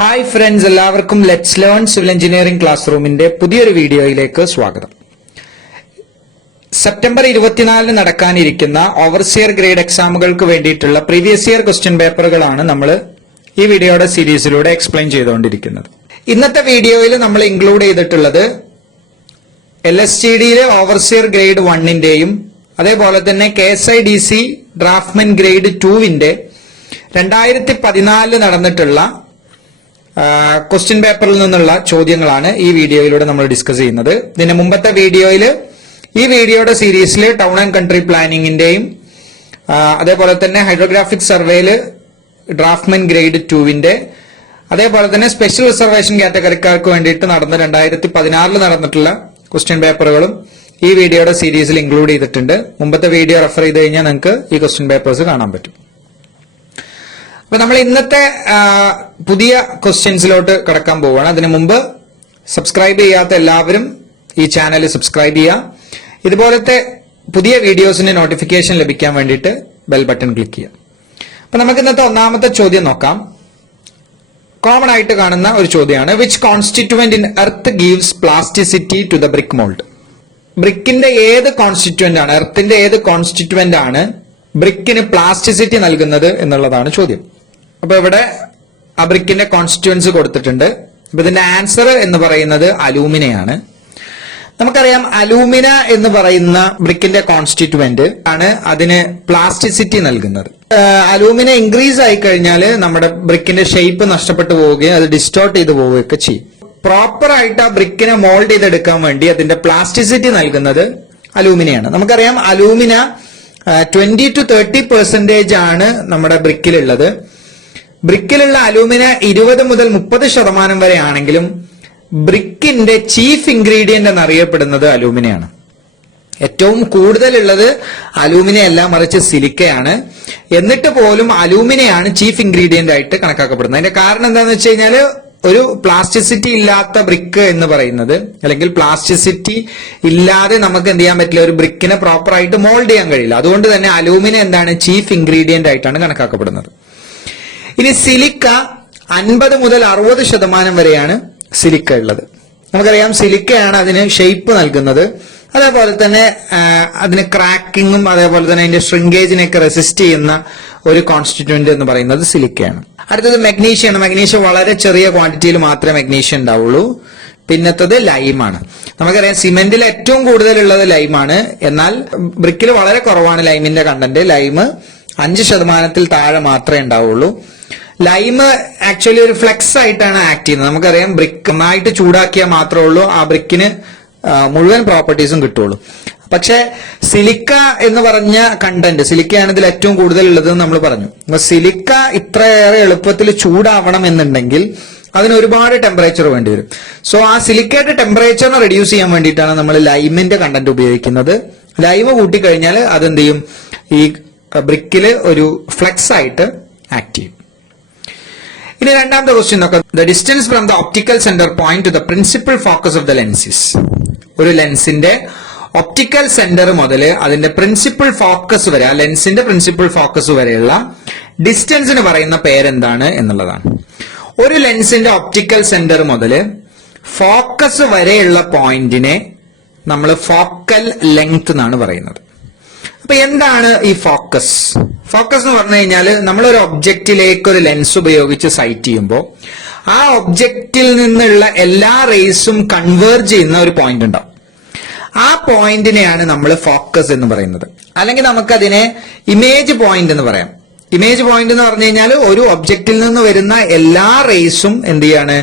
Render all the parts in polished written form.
Hi friends, എല്ലാവർക്കും let's learn civil engineering class റൂമിന്റെ പുതിയൊരു വീഡിയോയിലേക്ക് സ്വാഗതം. സെപ്റ്റംബർ 24 നടക്കാനിരിക്കുന്ന ഓവർസിയർ ഗ്രേഡ് എക്സാമുകൾക്ക് വേണ്ടിയിട്ടുള്ള പ്രീവിയസ് ഇയർ ക്വസ്റ്റ്യൻ പേപ്പറുകളാണ് നമ്മൾ ഈ വീഡിയോയുടെ സീരീസിലൂടെ എക്സ്പ്ലെയിൻ ചെയ്തുകൊണ്ടിരിക്കുന്നത്. ഇന്നത്തെ വീഡിയോയിൽ നമ്മൾ ഇൻക്ലൂഡ് ചെയ്തിട്ടുള്ളത് LSTDയിലെ ഓവർസിയർ ഗ്രേഡ് 1ന്റെയും അതേപോലെ തന്നെ KSIDC ഡ്രാഫ്റ്റ്മാൻ ഗ്രേഡ് 2വിന്റെ 2014 നടന്നിട്ടുള്ള ക്വസ്റ്റ്യൻ പേപ്പറിൽ നിന്നുള്ള ചോദ്യങ്ങളാണ് ഈ വീഡിയോയിലൂടെ നമ്മൾ ഡിസ്കസ് ചെയ്യുന്നത്. ഇതിന് മുമ്പത്തെ വീഡിയോയിൽ ഈ വീഡിയോയുടെ സീരീസിൽ ടൗൺ ആൻഡ് കൺട്രി പ്ലാനിങ്ങിന്റെയും അതേപോലെ തന്നെ ഹൈഡ്രോഗ്രാഫിക് സർവേയിൽ ഡ്രാഫ്റ്റ്മാൻ ഗ്രേഡ് 2വിന്റെ അതേപോലെ തന്നെ സ്പെഷ്യൽ റിസർവേഷൻ കാറ്റഗറിക്കാർക്ക് വേണ്ടിയിട്ട് നടന്ന 2016 നടന്നിട്ടുള്ള ക്വസ്റ്റ്യൻ പേപ്പറുകളും ഈ വീഡിയോയുടെ സീരീസിൽ ഇൻക്ലൂഡ് ചെയ്തിട്ടുണ്ട്. മുമ്പത്തെ വീഡിയോ റെഫർ ചെയ്ത് കഴിഞ്ഞാൽ നിങ്ങൾക്ക് ഈ ക്വസ്റ്റ്യൻ പേപ്പേഴ്സ് കാണാൻ പറ്റും. അപ്പൊ നമ്മൾ ഇന്നത്തെ പുതിയ ക്വസ്റ്റ്യൻസിലോട്ട് കടക്കാൻ പോവുകയാണ്. അതിനു മുമ്പ് സബ്സ്ക്രൈബ് ചെയ്യാത്ത എല്ലാവരും ഈ ചാനൽ സബ്സ്ക്രൈബ് ചെയ്യുക. ഇതുപോലത്തെ പുതിയ വീഡിയോസിന്റെ നോട്ടിഫിക്കേഷൻ ലഭിക്കാൻ വേണ്ടിയിട്ട് ബെൽ ബട്ടൺ ക്ലിക്ക് ചെയ്യുക. അപ്പൊ നമുക്ക് ഇന്നത്തെ ഒന്നാമത്തെ ചോദ്യം നോക്കാം. കോമൺ ആയിട്ട് കാണുന്ന ഒരു ചോദ്യമാണ്, which constituent in earth gives plasticity to the brick mould? ബ്രിക്കിന്റെ ഏത് കോൺസ്റ്റിറ്റ്യുവന്റ് ആണ്, എർത്തിന്റെ ഏത് കോൺസ്റ്റിറ്റ്യുവന്റ് ആണ് ബ്രിക്കിന് പ്ലാസ്റ്റിസിറ്റി നൽകുന്നത് എന്നുള്ളതാണ് ചോദ്യം. അപ്പൊ ഇവിടെ ആ ബ്രിക്കിന്റെ കോൺസ്റ്റിറ്റ്യുവൻസ് കൊടുത്തിട്ടുണ്ട്. അപ്പൊ ഇതിന്റെ ആൻസർ എന്ന് പറയുന്നത് അലൂമിനയാണ്. നമുക്കറിയാം അലൂമിന എന്ന് പറയുന്ന ബ്രിക്കിന്റെ കോൺസ്റ്റിറ്റ്യുവന്റ് ആണ് അതിന് പ്ലാസ്റ്റിസിറ്റി നൽകുന്നത്. അലൂമിന ഇൻക്രീസ് ആയി കഴിഞ്ഞാൽ നമ്മുടെ ബ്രിക്കിന്റെ ഷേപ്പ് നഷ്ടപ്പെട്ടു പോവുകയും അത് ഡിസ്റ്റോർട്ട് ചെയ്ത് പോവുകയൊക്കെ ചെയ്യും. പ്രോപ്പർ ആയിട്ട് ആ ബ്രിക്കിനെ മോൾഡ് ചെയ്തെടുക്കാൻ വേണ്ടി അതിന്റെ പ്ലാസ്റ്റിസിറ്റി നൽകുന്നത് അലൂമിനയാണ്. നമുക്കറിയാം അലൂമിന 20 to 30% ആണ് നമ്മുടെ ബ്രിക്കിലുള്ളത്. ബ്രിക്കിലുള്ള അലൂമിന 20 മുതൽ 30% വരെ ആണെങ്കിലും ബ്രിക്കിന്റെ ചീഫ് ഇൻഗ്രീഡിയന്റ് എന്നറിയപ്പെടുന്നത് അലൂമിനയാണ്. ഏറ്റവും കൂടുതലുള്ളത് അലൂമിനയല്ല, മറിച്ച് സിലിക്കയാണ്. എന്നിട്ട് പോലും അലൂമിനയാണ് ചീഫ് ഇൻഗ്രീഡിയന്റ് ആയിട്ട് കണക്കാക്കപ്പെടുന്നത്. അതിന്റെ കാരണം എന്താണെന്ന് വെച്ച് കഴിഞ്ഞാല് ഒരു പ്ലാസ്റ്റിസിറ്റി ഇല്ലാത്ത ബ്രിക്ക് എന്ന് പറയുന്നത്, അല്ലെങ്കിൽ പ്ലാസ്റ്റിസിറ്റി ഇല്ലാതെ നമുക്ക് എന്ത് ചെയ്യാൻ പറ്റില്ല, ഒരു ബ്രിക്കിനെ പ്രോപ്പർ ആയിട്ട് മോൾഡ് ചെയ്യാൻ കഴിയില്ല. അതുകൊണ്ട് തന്നെ അലൂമിന എന്താണ്, ചീഫ് ഇൻഗ്രീഡിയന്റ് ആയിട്ടാണ് കണക്കാക്കപ്പെടുന്നത്. ഇനി സിലിക്ക 50 മുതൽ 60% വരെയാണ് സിലിക്ക ഉള്ളത്. നമുക്കറിയാം സിലിക്കയാണ് അതിന് ഷേപ്പ് നൽകുന്നത്. അതേപോലെ തന്നെ അതിന് ക്രാക്കിങ്ങും അതേപോലെ തന്നെ അതിന്റെ ഷ്രിങ്കേജിനെയൊക്കെ റെസിസ്റ്റ് ചെയ്യുന്ന ഒരു കോൺസ്റ്റിറ്റ്യുവന്റ് എന്ന് പറയുന്നത് സിലിക്കയാണ്. അടുത്തത് മഗ്നീഷ്യമാണ്. മഗ്നീഷ്യം വളരെ ചെറിയ ക്വാണ്ടിറ്റിയിൽ മാത്രമേ മഗ്നീഷ്യം ഉണ്ടാവുള്ളൂ. പിന്നത്തത് ലൈമാണ്. നമുക്കറിയാം സിമെന്റിൽ ഏറ്റവും കൂടുതലുള്ളത് ലൈമാണ്. എന്നാൽ ബ്രിക്കിൽ വളരെ കുറവാണ് ലൈമിന്റെ കണ്ടന്റ്. ലൈം 5% താഴെ മാത്രമേ ഉണ്ടാവുള്ളൂ. ലൈം ആക്ച്വലി ഒരു ഫ്ലെക്സ് ആയിട്ടാണ് ആക്ട് ചെയ്യുന്നത്. നമുക്കറിയാം ബ്രിക്ക് നന്നായിട്ട് ചൂടാക്കിയാൽ മാത്രമേ ഉള്ളൂ ആ ബ്രിക്കിന് മുഴുവൻ പ്രോപ്പർട്ടീസും കിട്ടുള്ളൂ. പക്ഷെ സിലിക്ക എന്ന് പറഞ്ഞ കണ്ടന്റ്, സിലിക്കയാണ് ഇതിൽ ഏറ്റവും കൂടുതൽ ഉള്ളത് നമ്മൾ പറഞ്ഞു. അപ്പൊ സിലിക്ക ഇത്രയേറെ എളുപ്പത്തിൽ ചൂടാവണം എന്നുണ്ടെങ്കിൽ അതിന് ഒരുപാട് ടെമ്പറേച്ചർ വേണ്ടി വരും. സോ ആ സിലിക്കയുടെ ടെമ്പറേച്ചറിനെ റെഡ്യൂസ് ചെയ്യാൻ വേണ്ടിയിട്ടാണ് നമ്മൾ ലൈമിന്റെ കണ്ടന്റ് ഉപയോഗിക്കുന്നത്. ലൈമ് കൂട്ടിക്കഴിഞ്ഞാൽ അതെന്ത് ചെയ്യും, ഈ ബ്രിക്കില് ഒരു ഫ്ലെക്സ് ആയിട്ട് ആക്ട് ചെയ്യും. ഇനി രണ്ടാമത്തെ ക്വസ്റ്റ്യൻ നോക്കാം. The distance from the optical centre point to the principal focus of the lenses. ഒരു ലെൻസിന്റെ ഒപ്റ്റിക്കൽ സെന്റർ മുതൽ അതിന്റെ പ്രിൻസിപ്പൽ ഫോക്കസ് വരെ, ആ ലെൻസിന്റെ പ്രിൻസിപ്പൽ ഫോക്കസ് വരെയുള്ള ഡിസ്റ്റൻസിന് പറയുന്ന പേരെന്താണ് എന്നുള്ളതാണ്. ഒരു ലെൻസിന്റെ ഒപ്റ്റിക്കൽ സെന്റർ മുതൽ ഫോക്കസ് വരെയുള്ള പോയിന്റിനെ നമ്മൾ ഫോക്കൽ ലെങ്ത് എന്നാണ് പറയുന്നത്. അപ്പൊ എന്താണ് ഈ ഫോക്കസ്? ഫോക്കസ് എന്ന് പറഞ്ഞു കഴിഞ്ഞാൽ നമ്മളൊരു ഒബ്ജക്റ്റിലേക്ക് ഒരു ലെൻസ് ഉപയോഗിച്ച് സൈറ്റ് ചെയ്യുമ്പോൾ ആ ഒബ്ജക്റ്റിൽ നിന്നുള്ള എല്ലാ റേസും കൺവേർജ് ചെയ്യുന്ന ഒരു പോയിന്റ് ഉണ്ടാവും. ആ പോയിന്റിനെയാണ് നമ്മൾ ഫോക്കസ് എന്ന് പറയുന്നത്. അല്ലെങ്കിൽ നമുക്കതിനെ ഇമേജ് പോയിന്റ് എന്ന് പറയാം. ഇമേജ് പോയിന്റ് എന്ന് പറഞ്ഞു കഴിഞ്ഞാൽ ഒരു ഒബ്ജക്റ്റിൽ നിന്ന് വരുന്ന എല്ലാ റേസും എന്ത് ചെയ്യാണ്,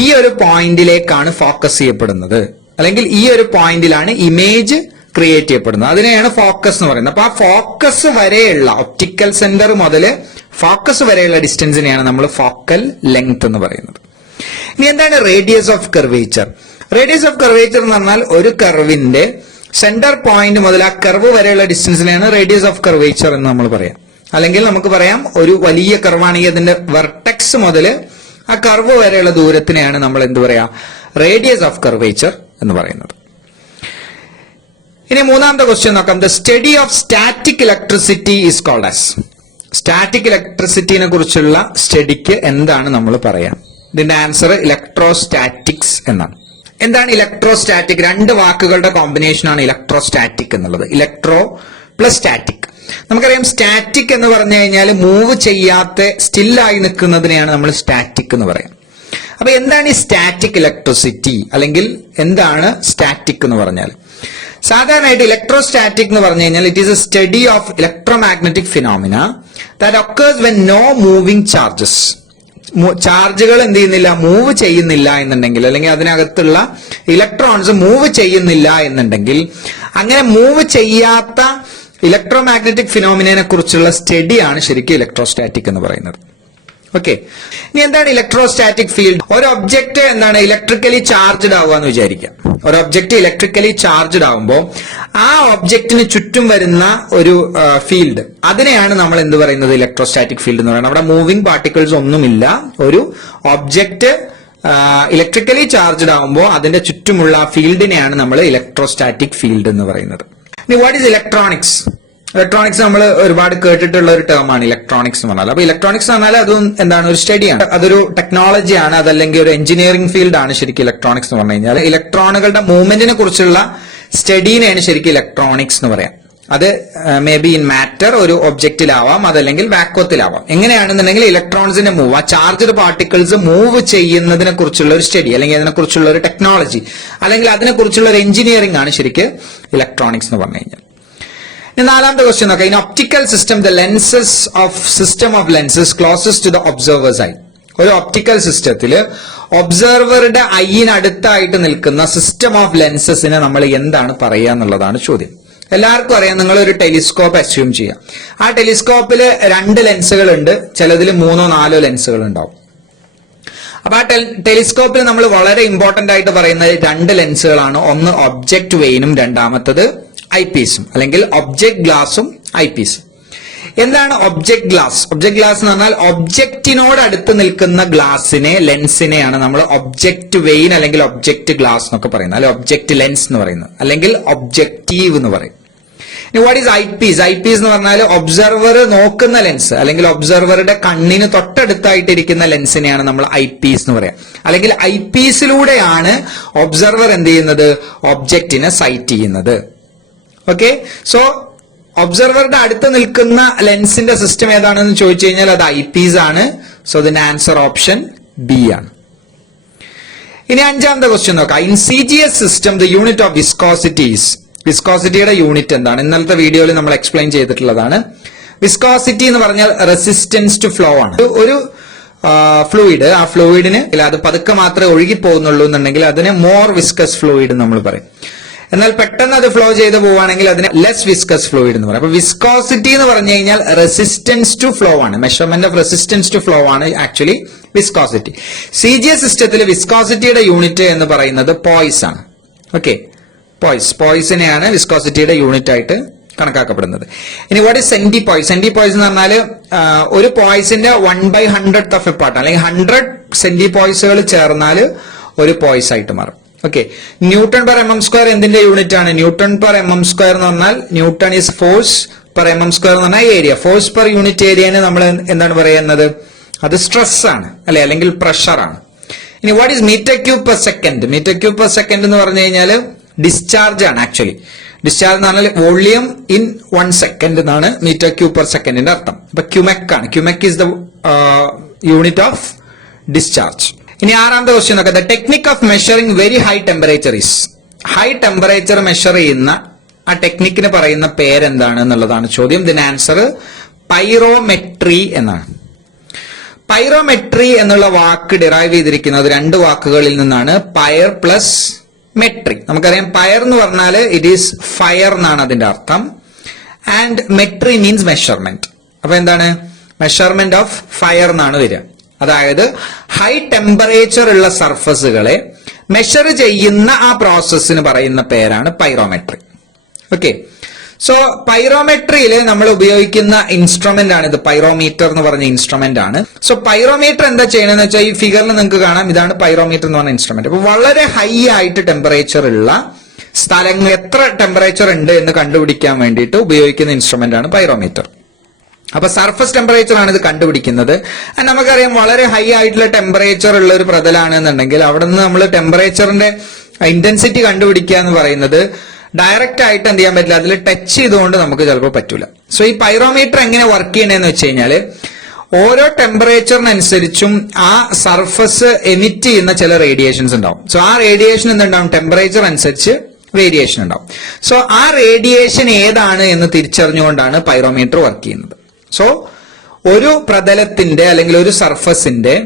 ഈ ഒരു പോയിന്റിലേക്കാണ് ഫോക്കസ് ചെയ്യപ്പെടുന്നത്, അല്ലെങ്കിൽ ഈ ഒരു പോയിന്റിലാണ് ഇമേജ് ക്രിയേറ്റ് ചെയ്യപ്പെടുന്നത്. അതിനെയാണ് ഫോക്കസ് എന്ന് പറയുന്നത്. അപ്പൊ ആ ഫോക്കസ് വരെയുള്ള, ഒപ്റ്റിക്കൽ സെന്റർ മുതൽ ഫോക്കസ് വരെയുള്ള ഡിസ്റ്റൻസിനെയാണ് നമ്മൾ ഫോക്കൽ ലെങ്ത് എന്ന് പറയുന്നത്. ഇനി എന്താണ് radius of curvature? Radius of curvature എന്ന് പറഞ്ഞാൽ ഒരു കർവിന്റെ സെന്റർ പോയിന്റ് മുതൽ ആ കർവ് വരെയുള്ള ഡിസ്റ്റൻസിനെയാണ് റേഡിയസ് ഓഫ് കർവേച്ചർ എന്ന് നമ്മൾ പറയാം. അല്ലെങ്കിൽ നമുക്ക് പറയാം, ഒരു വലിയ കർവാണെങ്കിൽ അതിന്റെ വെർട്ടെക്സ് മുതൽ ആ കർവ് വരെയുള്ള ദൂരത്തിനെയാണ് നമ്മൾ എന്ത് പറയാ, റേഡിയസ് ഓഫ് കർവേച്ചർ എന്ന് പറയുന്നത്. ഇനി മൂന്നാമത്തെ ക്വസ്റ്റ്യൻ നോക്കാം. The study of static electricity is called as. Static ഇലക്ട്രിസിറ്റിനെ കുറിച്ചുള്ള സ്റ്റഡിക്ക് എന്താണ് നമ്മൾ പറയാം? ഇതിന്റെ ആൻസർ ഇലക്ട്രോസ്റ്റാറ്റിക്സ് എന്നാണ്. എന്താണ് ഇലക്ട്രോസ്റ്റാറ്റിക്? രണ്ട് വാക്കുകളുടെ കോമ്പിനേഷൻ ആണ് ഇലക്ട്രോസ്റ്റാറ്റിക് എന്നുള്ളത്. Electro plus static. നമുക്കറിയാം സ്റ്റാറ്റിക് എന്ന് പറഞ്ഞു കഴിഞ്ഞാൽ മൂവ് ചെയ്യാത്ത സ്റ്റില്ലായി നിൽക്കുന്നതിനെയാണ് നമ്മൾ സ്റ്റാറ്റിക് എന്ന് പറയാം. അപ്പൊ എന്താണ് ഈ സ്റ്റാറ്റിക് ഇലക്ട്രിസിറ്റി, അല്ലെങ്കിൽ എന്താണ് സ്റ്റാറ്റിക് എന്ന് പറഞ്ഞാൽ? സാധാരണയായിട്ട് ഇലക്ട്രോസ്റ്റാറ്റിക് എന്ന് പറഞ്ഞു കഴിഞ്ഞാൽ it is a study of electromagnetic phenomena that occurs when no moving charges. ചാർജുകൾ എന്ത് ചെയ്യുന്നില്ല, മൂവ് ചെയ്യുന്നില്ല എന്നുണ്ടെങ്കിൽ, അല്ലെങ്കിൽ അതിനകത്തുള്ള ഇലക്ട്രോൺസ് മൂവ് ചെയ്യുന്നില്ല എന്നുണ്ടെങ്കിൽ, അങ്ങനെ മൂവ് ചെയ്യാത്ത ഇലക്ട്രോമാഗ്നറ്റിക് ഫിനോമിനെ കുറിച്ചുള്ള സ്റ്റഡിയാണ് ശരിക്കും ഇലക്ട്രോസ്റ്റാറ്റിക് എന്ന് പറയുന്നത്. ഓക്കെ, ഇനി എന്താണ് ഇലക്ട്രോസ്റ്റാറ്റിക് ഫീൽഡ്? ഒരു ഒബ്ജക്റ്റ് എന്താണ് ഇലക്ട്രിക്കലി ചാർജ്ഡ് ആവുക എന്ന് വിചാരിക്കാം. ഒരു ഒബ്ജക്റ്റ് ഇലക്ട്രിക്കലി ചാർജ്ഡ് ആവുമ്പോൾ ആ ഒബ്ജക്റ്റിന് ചുറ്റും വരുന്ന ഒരു ഫീൽഡ്, അതിനെയാണ് നമ്മൾ എന്ത് പറയുന്നത്, ഇലക്ട്രോസ്റ്റാറ്റിക് ഫീൽഡ് എന്ന് പറയുന്നത്. അവിടെ മൂവിംഗ് പാർട്ടിക്കിൾസ് ഒന്നുമില്ല. ഒരു ഒബ്ജക്റ്റ് ഇലക്ട്രിക്കലി ചാർജ്ഡ് ആവുമ്പോൾ അതിന്റെ ചുറ്റുമുള്ള ഫീൽഡിനെയാണ് നമ്മൾ ഇലക്ട്രോസ്റ്റാറ്റിക് ഫീൽഡ് എന്ന് പറയുന്നത്. ഇനി വാട്ട് ഈസ് ഇലക്ട്രോണിക്സ്? ഇലക്ട്രോണിക്സ് നമ്മൾ ഒരുപാട് കേട്ടിട്ടുള്ള ഒരു ടേം ആണ് ഇലക്ട്രോണിക്സ് എന്ന് പറഞ്ഞാൽ. അപ്പൊ ഇലക്ട്രോണിക്സ് എന്ന് പറഞ്ഞാൽ അതും എന്താണ്, ഒരു സ്റ്റഡിയാണ്, അതൊരു ടെക്നോളജിയാണ്, അതല്ലെങ്കിൽ ഒരു എഞ്ചിനീയറിംഗ് ഫീൽഡ് ആണ് ശരിക്കും ഇലക്ട്രോണിക്സ് എന്ന് പറഞ്ഞു കഴിഞ്ഞാൽ. ഇലക്ട്രോണുകളുടെ മൂവ്മെന്റിനെ കുറിച്ചുള്ള സ്റ്റഡീനെയാണ് ശരിക്കും ഇലക്ട്രോണിക്സ് എന്ന് പറയാം. അത് മേ ബി ഇൻ മാറ്റർ, ഒരു ഒബ്ജക്റ്റിലാവാം, അതല്ലെങ്കിൽ വാക്വത്തിലാവാം. എങ്ങനെയാണെന്നുണ്ടെങ്കിൽ ഇലക്ട്രോൺസിന്റെ മൂവ്, ആ ചാർജ്ഡ് പാർട്ടിക്കിൾസ് മൂവ് ചെയ്യുന്നതിനെ കുറിച്ചുള്ള ഒരു സ്റ്റഡി, അല്ലെങ്കിൽ അതിനെക്കുറിച്ചുള്ള ഒരു ടെക്നോളജി, അല്ലെങ്കിൽ അതിനെക്കുറിച്ചുള്ള ഒരു എഞ്ചിനീയറിംഗ് ആണ് ശരിക്കും ഇലക്ട്രോണിക്സ് എന്ന് പറഞ്ഞു കഴിഞ്ഞാൽ. നാലാമത്തെ ക്വസ്റ്റ്യൻ നോക്കാം. In optical system the lenses of system of lenses closest to the observer's eye. ഒരു ഒപ്റ്റിക്കൽ സിസ്റ്റത്തില് ഒബ്സർവറുടെ ഐയിനടുത്തായിട്ട് നിൽക്കുന്ന സിസ്റ്റം ഓഫ് ലെൻസസിനെ നമ്മൾ എന്താണ് പറയുക എന്നുള്ളതാണ് ചോദ്യം. എല്ലാവർക്കും അറിയാം, നിങ്ങൾ ഒരു ടെലിസ്കോപ്പ് അസ്യൂം ചെയ്യാം. ആ ടെലിസ്കോപ്പിൽ 2 ലെൻസുകൾ ഉണ്ട്, ചിലതിൽ 3 or 4 ലെൻസുകൾ ഉണ്ടാവും. അപ്പൊ ആ ടെലിസ്കോപ്പിൽ നമ്മൾ വളരെ ഇമ്പോർട്ടന്റ് ആയിട്ട് പറയുന്നത് 2 ലെൻസുകളാണ്. ഒന്ന് ഒബ്ജക്ട് വെയിനും രണ്ടാമത്തത് ഐ പീസും, അല്ലെങ്കിൽ ഒബ്ജക്ട് ഗ്ലാസും ഐ പീസും. എന്താണ് ഒബ്ജക്ട് ഗ്ലാസ്? ഒബ്ജക്ട് ഗ്ലാസ് എന്ന് പറഞ്ഞാൽ ഒബ്ജക്റ്റിനോട് അടുത്ത് നിൽക്കുന്ന ഗ്ലാസിനെ, ലെൻസിനെയാണ് നമ്മൾ ഒബ്ജക്ട് വെയിൻ അല്ലെങ്കിൽ ഒബ്ജക്ട് ഗ്ലാസ് എന്നൊക്കെ പറയുന്നത്, അല്ലെങ്കിൽ ഒബ്ജക്ട് ലെൻസ് എന്ന് പറയുന്നത്, അല്ലെങ്കിൽ ഒബ്ജക്റ്റീവ് എന്ന് പറയും. ഇനി what is eyepiece? Eyepiece എന്ന് പറഞ്ഞാൽ ഒബ്സർവർ നോക്കുന്ന ലെൻസ്, അല്ലെങ്കിൽ ഒബ്സർവറുടെ കണ്ണിന് തൊട്ടടുത്തായിട്ടിരിക്കുന്ന ലെൻസിനെയാണ് നമ്മൾ ഐ പീസ് എന്ന് പറയാം. അല്ലെങ്കിൽ ഐ പീസിലൂടെയാണ് ഒബ്സർവർ എന്ത് ചെയ്യുന്നത്, ഒബ്ജക്റ്റിനെ സൈറ്റ് ചെയ്യുന്നത്. ഓക്കെ, സോ ഒബ്സർവറുടെ അടുത്ത് നിൽക്കുന്ന ലെൻസിന്റെ സിസ്റ്റം ഏതാണെന്ന് ചോദിച്ചു കഴിഞ്ഞാൽ അത് ഐ പീസ് ആണ്. സോ ഇതിന്റെ ആൻസർ ഓപ്ഷൻ ബി ആണ്. ഇനി 5ാമത്തെ ക്വസ്റ്റ്യൻ നോക്കാം. In CGS system the unit of viscosity is. വിസ്കോസിറ്റിയുടെ യൂണിറ്റ് എന്താണ്? ഇന്നലത്തെ വീഡിയോയിൽ നമ്മൾ എക്സ്പ്ലെയിൻ ചെയ്തിട്ടുള്ളതാണ്. വിസ്കോസിറ്റി എന്ന് പറഞ്ഞാൽ റെസിസ്റ്റൻസ് ടു ഫ്ലോ ആണ്. ഒരു ഫ്ലൂയിഡ്, ആ ഫ്ലൂയിഡിന് അത് പതുക്കെ മാത്രമേ ഒഴുകി പോകുന്നുള്ളൂ എന്നുണ്ടെങ്കിൽ അതിന് മോർ വിസ്കസ് ഫ്ലൂയിഡ് നമ്മൾ പറയും. എന്നാൽ പെട്ടെന്ന് അത് ഫ്ലോ ചെയ്ത് പോവുകയാണെങ്കിൽ അതിന് ലെസ് വിസ്കസ് ഫ്ലൂയിഡ് എന്ന് പറയും. അപ്പൊ വിസ്കോസിറ്റി എന്ന് പറഞ്ഞു കഴിഞ്ഞാൽ റെസിസ്റ്റൻസ് ടു ഫ്ലോ ആണ്, measurement of resistance to flow ആണ് ആക്ച്വലി വിസ്കോസിറ്റി. CGS സിസ്റ്റത്തിൽ വിസ്കോസിറ്റിയുടെ യൂണിറ്റ് എന്ന് പറയുന്നത് പോയ്സ് ആണ്. ഓക്കെ, പോയ്സിനെയാണ് വിസ്കോസിറ്റിയുടെ യൂണിറ്റ് ആയിട്ട് കണക്കാക്കപ്പെടുന്നത്. ഇനി വാട്ട് ഈസ് സെന്റിപോയ്സ്? സെന്റിപോയ്സ് എന്ന് പറഞ്ഞാൽ ഒരു പോയ്സിന്റെ 1/100th ഓഫ് എ പാർട്ട്, അല്ലെങ്കിൽ 100 സെന്റിപോയ്സുകൾ ചേർന്നാൽ ഒരു പോയ്സ് ആയിട്ട് മാറും. ഓക്കെ, ന്യൂട്ടൺ പെർ mm² എന്തിന്റെ യൂണിറ്റ് ആണ്? ന്യൂട്ടൺ പെർ mm² എന്ന് പറഞ്ഞാൽ newton is force per mm² എന്ന് പറഞ്ഞാൽ ഏരിയ. ഫോഴ്സ് പെർ യൂണിറ്റ് ഏരിയന് നമ്മൾ എന്താണ് പറയുന്നത്? അത് സ്ട്രെസ് ആണ്, അല്ലെ, അല്ലെങ്കിൽ പ്രഷർ ആണ്. ഇനി what is metre cube per second? Metre cube per second എന്ന് പറഞ്ഞു കഴിഞ്ഞാൽ ഡിസ്ചാർജ് ആണ്. ആക്ച്വലി ഡിസ്ചാർജ് എന്ന് പറഞ്ഞാൽ വോളിയം ഇൻ 1 സെക്കൻഡ് എന്നാണ് മീറ്റർ ക്യൂബ് പെർ സെക്കൻഡിന്റെ അർത്ഥം. അപ്പൊ ക്യുമെക് ആണ്. Cumec is the unit of discharge. ഇനി 6ാമത്തെ ക്വസ്റ്റ്യൻ നോക്കാം. The technique of measuring very high temperature is. High temperature measure ചെയ്യുന്ന ആ ടെക്നിക്കിന് പറയുന്ന പേരെന്താണ് എന്നുള്ളതാണ് ചോദ്യം. ഇതിന് ആൻസർ പൈറോമെട്രി എന്നാണ്. പൈറോമെട്രി എന്നുള്ള വാക്ക് ഡിറൈവ് ചെയ്തിരിക്കുന്നത് 2 വാക്കുകളിൽ നിന്നാണ്. പയർ പ്ലസ് മെട്രി. നമുക്കറിയാം പയർ എന്ന് പറഞ്ഞാൽ ഇറ്റ് ഈസ് ഫയർ എന്നാണ് അതിന്റെ അർത്ഥം, ആൻഡ് മെട്രി മീൻസ് മെഷർമെന്റ്. അപ്പൊ എന്താണ്? മെഷർമെന്റ് ഓഫ് ഫയർ എന്നാണ് വരിക. അതായത് ഹൈ ടെമ്പറേച്ചർ ഉള്ള സർഫസുകളെ മെഷർ ചെയ്യുന്ന ആ പ്രോസസ്സിന് പറയുന്ന പേരാണ് പൈറോമെട്രി. ഓക്കെ, സോ പൈറോമെട്രിയിൽ നമ്മൾ ഉപയോഗിക്കുന്ന ഇൻസ്ട്രുമെന്റ് ആണ് ഇത്. പൈറോമീറ്റർ എന്ന് പറഞ്ഞ ഇൻസ്ട്രുമെന്റ് ആണ്. സോ പൈറോമീറ്റർ എന്താ ചെയ്യണമെന്ന് വെച്ചാൽ ഈ ഫിഗറിൽ നിങ്ങൾക്ക് കാണാം, ഇതാണ് പൈറോമീറ്റർ എന്ന് പറഞ്ഞ ഇൻസ്ട്രുമെന്റ്. അപ്പൊ വളരെ ഹൈ ആയിട്ട് ടെമ്പറേച്ചർ ഉള്ള സ്ഥലങ്ങൾ എത്ര ടെമ്പറേച്ചർ ഉണ്ട് എന്ന് കണ്ടുപിടിക്കാൻ വേണ്ടിയിട്ട് ഉപയോഗിക്കുന്ന ഇൻസ്ട്രുമെന്റ് ആണ് പൈറോമീറ്റർ. അപ്പൊ സർഫസ് ടെമ്പറേച്ചർ ആണ് ഇത് കണ്ടുപിടിക്കുന്നത്. നമുക്കറിയാം വളരെ ഹൈ ആയിട്ടുള്ള ടെമ്പറേച്ചർ ഉള്ള ഒരു പ്രതലാണെന്നുണ്ടെങ്കിൽ അവിടെ നിന്ന് നമ്മൾ ടെമ്പറേച്ചറിന്റെ ഇന്റൻസിറ്റി കണ്ടുപിടിക്കുക എന്ന് പറയുന്നത് ഡയറക്റ്റ് ആയിട്ട് എന്ത് ചെയ്യാൻ പറ്റില്ല, അതിൽ ടച്ച് ചെയ്തുകൊണ്ട് നമുക്ക് ചിലപ്പോൾ പറ്റൂല. സോ ഈ പൈറോമീറ്റർ എങ്ങനെ വർക്ക് ചെയ്യണമെന്ന് വെച്ച് കഴിഞ്ഞാല് ഓരോ ടെമ്പറേച്ചറിനനുസരിച്ചും ആ സർഫസ് എമിറ്റ് ചെയ്യുന്ന ചില റേഡിയേഷൻസ് ഉണ്ടാവും. സോ ആ റേഡിയേഷൻ എന്തുണ്ടാവും, ടെമ്പറേച്ചർ അനുസരിച്ച് റേഡിയേഷൻ ഉണ്ടാവും. സോ ആ റേഡിയേഷൻ ഏതാണ് എന്ന് തിരിച്ചറിഞ്ഞുകൊണ്ടാണ് പൈറോമീറ്റർ വർക്ക് ചെയ്യുന്നത്. സോ ഒരു പ്രതലത്തിന്റെ അല്ലെങ്കിൽ ഒരു സർഫസിന്റെ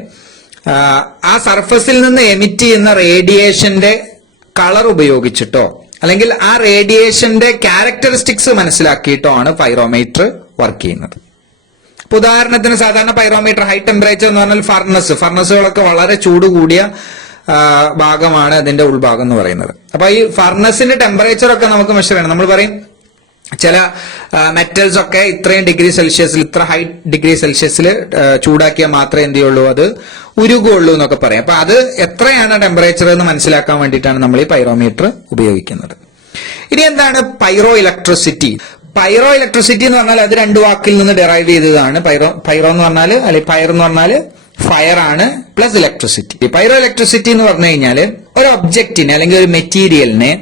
ആ സർഫസിൽ നിന്ന് എമിറ്റ് ചെയ്യുന്ന റേഡിയേഷന്റെ കളർ ഉപയോഗിച്ചിട്ടോ അല്ലെങ്കിൽ ആ റേഡിയേഷന്റെ ക്യാരക്ടറിസ്റ്റിക്സ് മനസ്സിലാക്കിയിട്ടോ ആണ് പൈറോമീറ്റർ വർക്ക് ചെയ്യുന്നത്. ഇപ്പൊ ഉദാഹരണത്തിന് സാധാരണ പൈറോമീറ്റർ ഹൈ ടെമ്പറേച്ചർ എന്ന് പറഞ്ഞാൽ ഫർണസുകളൊക്കെ വളരെ ചൂട് കൂടിയ ഭാഗമാണ് അതിന്റെ ഉൾഭാഗം എന്ന് പറയുന്നത്. അപ്പൊ ഈ ഫർണസിന്റെ ടെമ്പറേച്ചർ ഒക്കെ നമുക്ക് മെഷർ ചെയ്യണം. നമ്മൾ പറയും ചില മെറ്റൽസ് ഒക്കെ ഇത്രയും ഡിഗ്രി സെൽഷ്യസിൽ, ഇത്ര ഹൈ ഡിഗ്രി സെൽഷ്യസിൽ ചൂടാക്കിയാൽ മാത്രമേ എന്ത് ചെയ്യുള്ളൂ, അത് ഉരുകുള്ളൂ എന്നൊക്കെ പറയാം. അപ്പൊ അത് എത്രയാണ് ടെമ്പറേച്ചർ എന്ന് മനസ്സിലാക്കാൻ വേണ്ടിയിട്ടാണ് നമ്മൾ ഈ പൈറോമീറ്റർ ഉപയോഗിക്കുന്നത്. ഇനി എന്താണ് പൈറോ ഇലക്ട്രിസിറ്റി? പൈറോ ഇലക്ട്രിസിറ്റി എന്ന് പറഞ്ഞാൽ അത് രണ്ട് വാക്കിൽ നിന്ന് ഡെറൈവ് ചെയ്തതാണ്. പൈറോ എന്ന് പറഞ്ഞാൽ അല്ലെങ്കിൽ ഫയർ എന്ന് പറഞ്ഞാൽ ഫയർ ആണ് പ്ലസ് ഇലക്ട്രിസിറ്റി. പൈറോ ഇലക്ട്രിസിറ്റി എന്ന് പറഞ്ഞു കഴിഞ്ഞാൽ ഒരു ഒബ്ജക്റ്റിനെ അല്ലെങ്കിൽ ഒരു മെറ്റീരിയലിനെ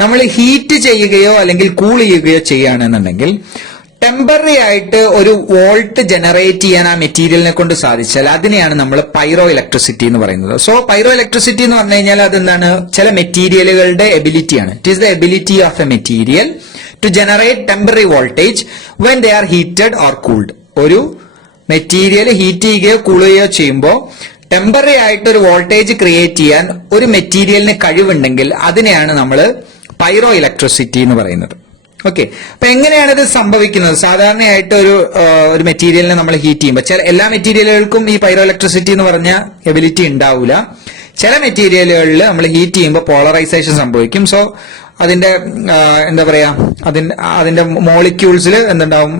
നമ്മൾ ഹീറ്റ് ചെയ്യുകയോ അല്ലെങ്കിൽ കൂൾ ചെയ്യുകയോ ചെയ്യുകയാണെന്നുണ്ടെങ്കിൽ ടെമ്പററി ആയിട്ട് ഒരു വോൾട്ട് ജനറേറ്റ് ചെയ്യാൻ ആ മെറ്റീരിയലിനെ കൊണ്ട് സാധിച്ചാൽ അതിനെയാണ് നമ്മൾ പൈറോ ഇലക്ട്രിസിറ്റി എന്ന് പറയുന്നത്. സോ പൈറോ ഇലക്ട്രിസിറ്റി എന്ന് പറഞ്ഞു കഴിഞ്ഞാൽ അതെന്താണ്, ചില മെറ്റീരിയലുകളുടെ എബിലിറ്റിയാണ്. It is the ability of a material to generate temporary voltage when they are heated or cooled. ഒരു മെറ്റീരിയൽ ഹീറ്റ് ചെയ്യുകയോ കൂൾ ചെയ്യുകയോ ചെയ്യുമ്പോൾ ടെമ്പററി ആയിട്ട് ഒരു വോൾട്ടേജ് ക്രിയേറ്റ് ചെയ്യാൻ ഒരു മെറ്റീരിയലിന് കഴിവുണ്ടെങ്കിൽ അതിനെയാണ് നമ്മൾ പൈറോ ഇലക്ട്രിസിറ്റി എന്ന് പറയുന്നത്. ഓക്കെ, അപ്പൊ എങ്ങനെയാണ് ഇത് സംഭവിക്കുന്നത്? സാധാരണയായിട്ട് ഒരു മെറ്റീരിയലിനെ നമ്മൾ ഹീറ്റ് ചെയ്യുമ്പോൾ എല്ലാ മെറ്റീരിയലുകൾക്കും ഈ പൈറോ ഇലക്ട്രിസിറ്റി എന്ന് പറഞ്ഞ എബിലിറ്റി ഉണ്ടാവില്ല. ചില മെറ്റീരിയലുകളിൽ നമ്മൾ ഹീറ്റ് ചെയ്യുമ്പോൾ പോളറൈസേഷൻ സംഭവിക്കും. സോ അതിന്റെ എന്താ പറയാ, അതിന്റെ മോളിക്യൂൾസിൽ എന്തുണ്ടാവും,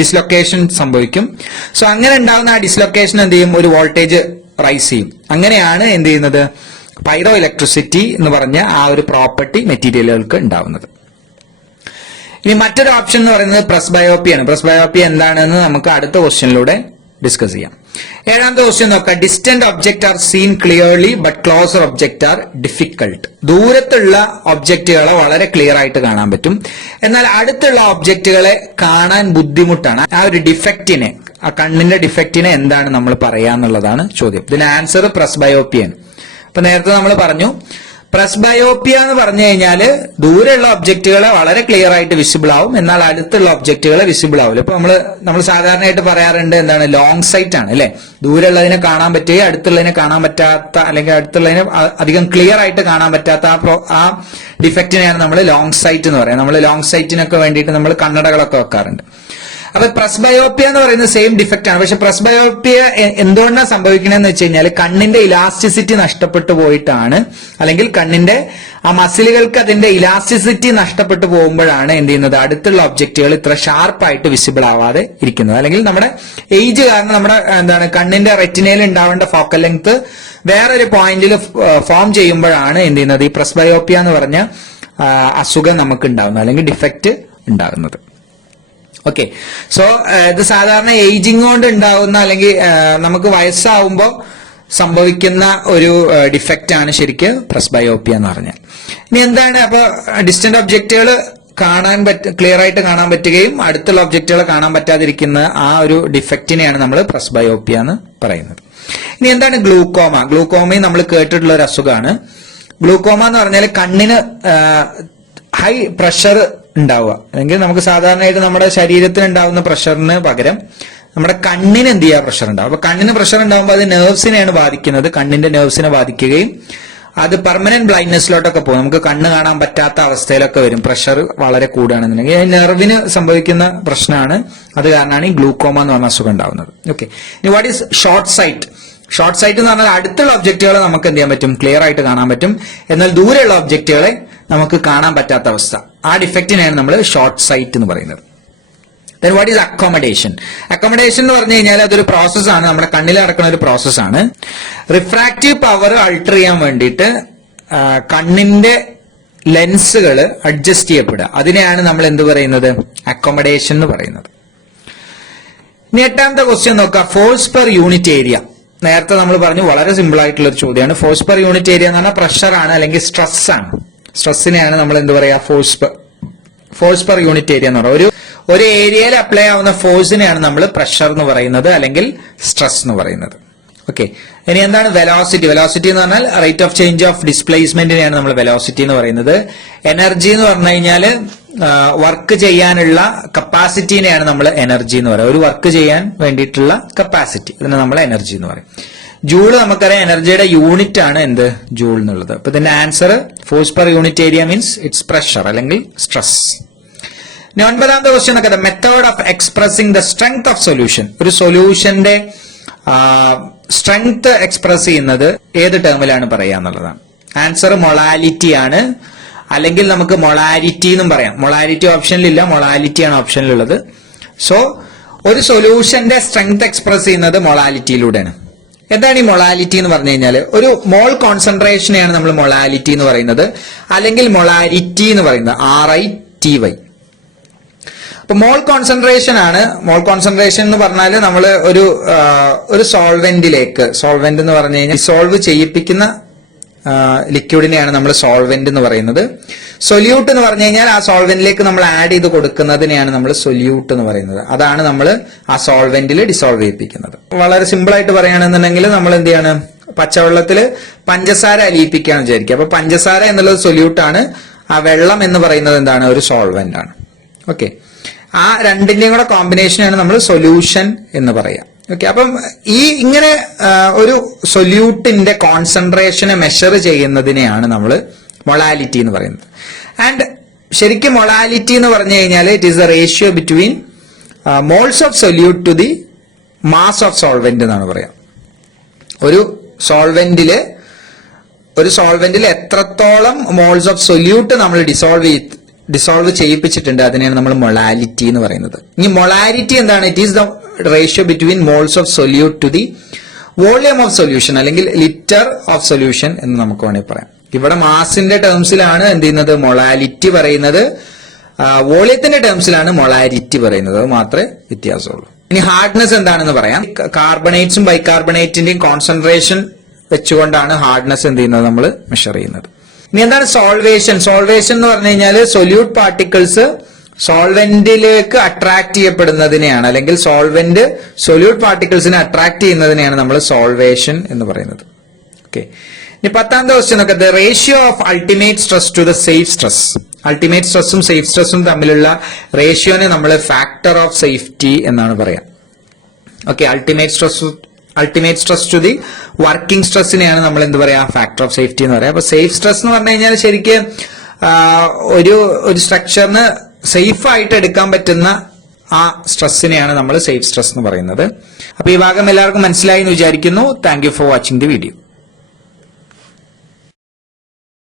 ഡിസ്ലൊക്കേഷൻ സംഭവിക്കും. സോ അങ്ങനെ ഉണ്ടാകുന്ന ആ ഡിസ്ലൊക്കേഷൻ എന്ത് ചെയ്യും, ഒരു വോൾട്ടേജ് റൈസ് ചെയ്യും. അങ്ങനെയാണ് എന്ത് ചെയ്യുന്നത്, പൈറോ ഇലക്ട്രിസിറ്റി എന്ന് പറഞ്ഞ ആ ഒരു പ്രോപ്പർട്ടി മെറ്റീരിയലുകൾക്ക് ഉണ്ടാവുന്നത്. ഇനി മറ്റൊരു ഓപ്ഷൻ എന്ന് പറയുന്നത് പ്രസ്ബയോപ്പിയാണ്. പ്രസ്ബയോപ്പി എന്താണെന്ന് നമുക്ക് അടുത്ത ക്വസ്റ്റ്യനിലൂടെ ഡിസ്കസ് ചെയ്യാം. ഏഴാമത്തെ ക്വസ്റ്റ്യൻ നോക്കാം. Distant object are seen clearly but closer object are difficult. ദൂരത്തുള്ള ഒബ്ജക്റ്റുകളെ വളരെ ക്ലിയർ ആയിട്ട് കാണാൻ പറ്റും, എന്നാൽ അടുത്തുള്ള ഒബ്ജക്റ്റുകളെ കാണാൻ ബുദ്ധിമുട്ടാണ്. ആ ഒരു ഡിഫക്റ്റിനെ, ആ കണ്ണിന്റെ ഡിഫക്റ്റിനെ എന്താണ് നമ്മൾ പറയാന്നുള്ളതാണ് ചോദ്യം. ഇതിന് ആൻസർ പ്രസ്ബയോപ്പിയാണ്. അപ്പൊ നേരത്തെ നമ്മൾ പറഞ്ഞു പ്രസ്ബയോപ്പിയ എന്ന് പറഞ്ഞു കഴിഞ്ഞാൽ ദൂരെയുള്ള ഒബ്ജക്റ്റുകളെ വളരെ ക്ലിയർ ആയിട്ട് വിസിബിൾ ആവും, എന്നാൽ അടുത്തുള്ള ഒബ്ജക്റ്റുകളെ വിസിബിൾ ആവില്ല. ഇപ്പൊ നമ്മൾ സാധാരണയായിട്ട് പറയാറുണ്ട് എന്താണ്, ലോങ് സൈറ്റ് ആണ് അല്ലെ. ദൂരെയുള്ളതിനെ കാണാൻ പറ്റുകയും അടുത്തുള്ളതിനെ കാണാൻ പറ്റാത്ത അല്ലെങ്കിൽ അടുത്തുള്ളതിനെ അധികം ക്ലിയർ ആയിട്ട് കാണാൻ പറ്റാത്ത ആ ഡിഫക്റ്റിനെയാണ് നമ്മൾ ലോങ് സൈറ്റ് എന്ന് പറയുന്നത്. നമ്മൾ ലോങ് സൈറ്റിനൊക്കെ വേണ്ടിയിട്ട് നമ്മൾ കണ്ണടകളൊക്കെ വെക്കാറുണ്ട്. അപ്പൊ പ്രസ്ബയോപ്പിയ എന്ന് പറയുന്നത് സെയിം ഡിഫക്റ്റ് ആണ്. പക്ഷെ പ്രസ്ബയോപ്പിയ എന്തുകൊണ്ടാണ് സംഭവിക്കണമെന്ന് വെച്ച് കഴിഞ്ഞാൽ കണ്ണിന്റെ ഇലാസ്റ്റിസിറ്റി നഷ്ടപ്പെട്ടു പോയിട്ടാണ്, അല്ലെങ്കിൽ കണ്ണിന്റെ ആ മസിലുകൾക്ക് അതിന്റെ ഇലാസ്റ്റിസിറ്റി നഷ്ടപ്പെട്ടു പോകുമ്പോഴാണ് എന്ത് ചെയ്യുന്നത്, അടുത്തുള്ള ഒബ്ജക്റ്റുകൾ ഇത്ര ഷാർപ്പായിട്ട് വിസിബിൾ ആവാതെ ഇരിക്കുന്നത്. അല്ലെങ്കിൽ നമ്മുടെ ഏജ് കാരണം നമ്മുടെ എന്താണ് കണ്ണിന്റെ റെറ്റിനയിൽ ഉണ്ടാവേണ്ട ഫോക്കൽ ലെങ്ത് വേറൊരു പോയിന്റിൽ ഫോം ചെയ്യുമ്പോഴാണ് എന്ത് ചെയ്യുന്നത്, ഈ പ്രസ്ബയോപ്പിയ എന്ന് പറഞ്ഞ അസുഖം നമുക്ക് ഉണ്ടാകുന്നത് അല്ലെങ്കിൽ ഡിഫക്റ്റ് ഉണ്ടാകുന്നത്. ഓക്കെ, സോ ഇത് സാധാരണ ഏജിങ് കൊണ്ട് ഉണ്ടാവുന്ന അല്ലെങ്കിൽ നമുക്ക് വയസ്സാവുമ്പോൾ സംഭവിക്കുന്ന ഒരു ഡിഫക്റ്റ് ആണ് ശരിക്ക് പ്രസ്ബയോപ്പിയ എന്ന് പറഞ്ഞാൽ. ഇനി എന്താണ്, അപ്പൊ ഡിസ്റ്റന്റ് ഒബ്ജക്റ്റുകൾ ക്ലിയർ ആയിട്ട് കാണാൻ പറ്റുകയും അടുത്തുള്ള ഒബ്ജക്റ്റുകൾ കാണാൻ പറ്റാതിരിക്കുന്ന ആ ഒരു ഡിഫക്റ്റിനെയാണ് നമ്മൾ പ്രസ്ബയോപ്പിയ എന്ന് പറയുന്നത്. ഇനി എന്താണ് ഗ്ലൂക്കോമ? ഗ്ലൂക്കോമയും നമ്മൾ കേട്ടിട്ടുള്ള ഒരു അസുഖമാണ്. ഗ്ലൂക്കോമ എന്ന് പറഞ്ഞാൽ കണ്ണിന് ഹൈ പ്രഷർ ഉണ്ടാവുക, അല്ലെങ്കിൽ നമുക്ക് സാധാരണയായിട്ട് നമ്മുടെ ശരീരത്തിൽ ഉണ്ടാവുന്ന പ്രഷറിന് പകരം നമ്മുടെ കണ്ണിന് എന്ത് ചെയ്യുക, പ്രഷർ ഉണ്ടാവും. അപ്പൊ കണ്ണിന് പ്രഷർ ഉണ്ടാകുമ്പോൾ അത് നെർവ്സിനെയാണ് ബാധിക്കുന്നത്, കണ്ണിന്റെ നെർവ്സിനെ ബാധിക്കുകയും അത് പെർമനന്റ് ബ്ലൈൻഡ്നെസ്സിലോട്ടൊക്കെ പോകും. നമുക്ക് കണ്ണ് കാണാൻ പറ്റാത്ത അവസ്ഥയിലൊക്കെ വരും പ്രഷർ വളരെ കൂടുകയാണെന്നുണ്ടെങ്കിൽ. നെർവിന് സംഭവിക്കുന്ന പ്രശ്നമാണ്, അത് കാരണമാണ് ഈ ഗ്ലൂക്കോമ എന്ന് പറഞ്ഞ അസുഖം ഉണ്ടാവുന്നത്. ഓക്കെ, ഇനി what is short sight? Short sight എന്ന് പറഞ്ഞാൽ അടുത്തുള്ള ഒബ്ജക്റ്റുകളെ നമുക്ക് എന്ത് ചെയ്യാൻ പറ്റും, ക്ലിയർ ആയിട്ട് കാണാൻ പറ്റും, എന്നാൽ ദൂരെയുള്ള ഒബ്ജക്റ്റുകളെ നമുക്ക് കാണാൻ പറ്റാത്ത അവസ്ഥ. ആ ഡിഫക്റ്റിനെയാണ് നമ്മൾ ഷോർട്ട് സൈറ്റ് എന്ന് പറയുന്നത്. Then what is accommodation? Accommodation എന്ന് പറഞ്ഞു കഴിഞ്ഞാൽ അതൊരു പ്രോസസ്സാണ്, നമ്മുടെ കണ്ണിൽ നടക്കുന്ന ഒരു പ്രോസസ്സാണ്. റിഫ്രാക്റ്റീവ് പവർ അൾട്ടർ ചെയ്യാൻ വേണ്ടിയിട്ട് കണ്ണിന്റെ ലെൻസുകൾ അഡ്ജസ്റ്റ് ചെയ്യപ്പെടുക, അതിനെയാണ് നമ്മൾ എന്ത് പറയുന്നത്, അക്കോമഡേഷൻ എന്ന് പറയുന്നത്. ഇനി എട്ടാമത്തെ ക്വസ്റ്റ്യൻ നോക്കാം. Force per unit area. നേരത്തെ നമ്മൾ പറഞ്ഞു വളരെ സിമ്പിൾ ആയിട്ടുള്ള ഒരു ചോദ്യമാണ്. ഫോഴ്സ് പെർ യൂണിറ്റ് ഏരിയ എന്ന് പറഞ്ഞാൽ പ്രഷർ ആണ് അല്ലെങ്കിൽ സ്ട്രെസ് ആണ്. സ്ട്രെസ്സിനെയാണ് നമ്മൾ എന്ത് പറയാ, ഫോഴ്സ് പെർ യൂണിറ്റ് ഏരിയ എന്ന് പറയുന്നത്. ഒരു ഏരിയയിൽ അപ്ലൈ ആവുന്ന ഫോഴ്സിനെയാണ് നമ്മൾ പ്രഷർ എന്ന് പറയുന്നത് അല്ലെങ്കിൽ സ്ട്രെസ് എന്ന് പറയുന്നത്. ഓക്കെ, ഇനി എന്താണ് വെലോസിറ്റി? വെലോസിറ്റി എന്ന് പറഞ്ഞാൽ റേറ്റ് ഓഫ് ചേഞ്ച് ഓഫ് ഡിസ്പ്ലേസ്മെന്റിനെയാണ് നമ്മൾ വെലോസിറ്റി എന്ന് പറയുന്നത്. എനർജി എന്ന് പറഞ്ഞു കഴിഞ്ഞാൽ വർക്ക് ചെയ്യാനുള്ള കപ്പാസിറ്റിനെയാണ് നമ്മൾ എനർജി എന്ന് പറയുന്നത്. ഒരു വർക്ക് ചെയ്യാൻ വേണ്ടിയിട്ടുള്ള കപ്പാസിറ്റി, ഇതിനെ നമ്മൾ എനർജി എന്ന് പറയും. ജൂള് നമുക്കറിയാം എനർജിയുടെ യൂണിറ്റ് ആണ് എന്ത്, ജൂൾ എന്നുള്ളത്. അപ്പൊ ഇതിന്റെ answer force per unit area means it's pressure അല്ലെങ്കിൽ സ്ട്രെസ്. ഇനി ഒൻപതാമത്തെ ക്വസ്റ്റ്യൻ നോക്കാം. Method of expressing the strength of solution. ഒരു സൊല്യൂഷന്റെ സ്ട്രെങ്ത് എക്സ്പ്രസ് ചെയ്യുന്നത് ഏത് ടേമിലാണ് പറയുക എന്നുള്ളതാണ്. ആൻസർ മൊളാലിറ്റി ആണ്, അല്ലെങ്കിൽ നമുക്ക് മൊളാരിറ്റി എന്നും പറയാം. മൊളാരിറ്റി ഓപ്ഷനിലില്ല, മൊളാലിറ്റി ആണ് ഓപ്ഷനിലുള്ളത്. സോ ഒരു സൊല്യൂഷന്റെ സ്ട്രെങ്ത് എക്സ്പ്രസ് ചെയ്യുന്നത് മൊളാലിറ്റിയിലൂടെയാണ്. എന്താണ് ഈ മൊളാലിറ്റി എന്ന് പറഞ്ഞു കഴിഞ്ഞാൽ, ഒരു മോൾ കോൺസെൻട്രേഷനെയാണ് നമ്മൾ മൊളാലിറ്റി എന്ന് പറയുന്നത്, അല്ലെങ്കിൽ മൊളാരിറ്റി എന്ന് പറയുന്നത് RITY. അപ്പൊ മോൾ കോൺസെൻട്രേഷൻ ആണ്. മോൾ കോൺസെൻട്രേഷൻ എന്ന് പറഞ്ഞാൽ നമ്മൾ ഒരു സോൾവെന്റിലേക്ക്, സോൾവെന്റ് എന്ന് പറഞ്ഞു കഴിഞ്ഞാൽ ഡിസോൾവ് ചെയ്യിപ്പിക്കുന്ന ലിക്വിഡിനെയാണ് നമ്മൾ സോൾവെന്റ് എന്ന് പറയുന്നത്. സൊല്യൂട്ട് എന്ന് പറഞ്ഞു കഴിഞ്ഞാൽ ആ സോൾവെന്റിലേക്ക് നമ്മൾ ആഡ് ചെയ്ത് കൊടുക്കുന്നതിനെയാണ് നമ്മൾ സൊല്യൂട്ട് എന്ന് പറയുന്നത്. അതാണ് നമ്മൾ ആ സോൾവെന്റിൽ ഡിസോൾവ് ചെയ്യിപ്പിക്കുന്നത്. വളരെ സിമ്പിൾ ആയിട്ട് പറയുകയാണെന്നുണ്ടെങ്കിൽ നമ്മൾ എന്ത് ചെയ്യാണ്, പച്ചവെള്ളത്തിൽ പഞ്ചസാര അലിയിപ്പിക്കുകയാണ് വിചാരിക്കുക. അപ്പൊ പഞ്ചസാര എന്നുള്ളത് സൊല്യൂട്ടാണ്, ആ വെള്ളം എന്ന് പറയുന്നത് എന്താണ്, ഒരു സോൾവെന്റ് ആണ്. ഓക്കെ, ആ രണ്ടിന്റെയും കൂടെ കോമ്പിനേഷനാണ് നമ്മൾ സൊല്യൂഷൻ എന്ന് പറയാം. ഓക്കെ, അപ്പം ഇങ്ങനെ ഒരു സൊല്യൂട്ടിന്റെ കോൺസെൻട്രേഷനെ മെഷർ ചെയ്യുന്നതിനെയാണ് നമ്മൾ മൊളാലിറ്റി എന്ന് പറയുന്നത്. ആൻഡ് ശരിക്കും മൊളാലിറ്റി എന്ന് പറഞ്ഞു കഴിഞ്ഞാൽ it is the ratio between moles of solute to the mass of solvent എന്നാണ് പറയാം. ഒരു സോൾവെന്റിൽ എത്രത്തോളം മോൾസ് ഓഫ് സൊല്യൂട്ട് നമ്മൾ ഡിസോൾവ് ചെയ്യിപ്പിച്ചിട്ടുണ്ട്, അതിനെയാണ് നമ്മൾ മൊളാലിറ്റി എന്ന് പറയുന്നത്. ഇനി മൊളാരിറ്റി എന്താണ്? It is the ratio between moles of solute to the volume of solution, അല്ലെങ്കിൽ ലിറ്റർ ഓഫ് സൊല്യൂഷൻ എന്ന് നമുക്ക് വേണമെങ്കിൽ പറയാം. ഇവിടെ മാസിന്റെ ടേംസിലാണ് എന്ത് ചെയ്യുന്നത്, മൊളാലിറ്റി പറയുന്നത്. വോളിയത്തിന്റെ ടേംസിലാണ് മൊളാരിറ്റി പറയുന്നത്. അത് മാത്രമേ വ്യത്യാസമുള്ളൂ. ഇനി ഹാർഡ്നെസ് എന്താണെന്ന് പറയാം. കാർബണേറ്റ്സും ബൈകാർബണേറ്റിന്റെയും കോൺസെൻട്രേഷൻ വെച്ചുകൊണ്ടാണ് ഹാർഡ്നെസ് എന്ത് ചെയ്യുന്നത്, നമ്മൾ മെഷർ ചെയ്യുന്നത്. ഇനി എന്താണ് സോൾവേഷൻ? സോൾവേഷൻ എന്ന് പറഞ്ഞു കഴിഞ്ഞാൽ സൊല്യൂട്ട് പാർട്ടിക്കിൾസ് സോൾവെന്റിലേക്ക് അട്രാക്ട് ചെയ്യപ്പെടുന്നതിനെയാണ്, അല്ലെങ്കിൽ സോൾവെന്റ് സൊല്യൂട്ട് പാർട്ടിക്കിൾസിനെ അട്രാക്ട് ചെയ്യുന്നതിനെയാണ് നമ്മൾ സോൾവേഷൻ എന്ന് പറയുന്നത്. ഓക്കെ, ഇനി 10ാമത്തെ ക്വസ്റ്റ്യൻ നോക്കാം. The ratio of ultimate stress to the safe stress. Ultimate സ്ട്രെസ്സും സേഫ് സ്ട്രെസ്സും തമ്മിലുള്ള റേഷ്യോനെ നമ്മൾ ഫാക്ടർ ഓഫ് സേഫ്റ്റി എന്നാണ് പറയാം. Okay, ultimate stress to the working സ്ട്രെസ്സിനെയാണ് നമ്മൾ എന്ത് പറയാ, ഫാക്ടർ ഓഫ് സേഫ്റ്റി എന്ന് പറയാം. അപ്പൊ സേഫ് സ്ട്രെസ് എന്ന് പറഞ്ഞു കഴിഞ്ഞാൽ ശരിക്കും ഒരു സ്ട്രക്ചറിന് സേഫ് ആയിട്ട് എടുക്കാൻ പറ്റുന്ന ആ സ്ട്രെസ്സിനെയാണ് നമ്മൾ സേഫ് സ്ട്രെസ് എന്ന് പറയുന്നത്. അപ്പൊ ഈ ഭാഗം എല്ലാവർക്കും മനസ്സിലായി എന്ന് വിചാരിക്കുന്നു. Thank you for watching the video.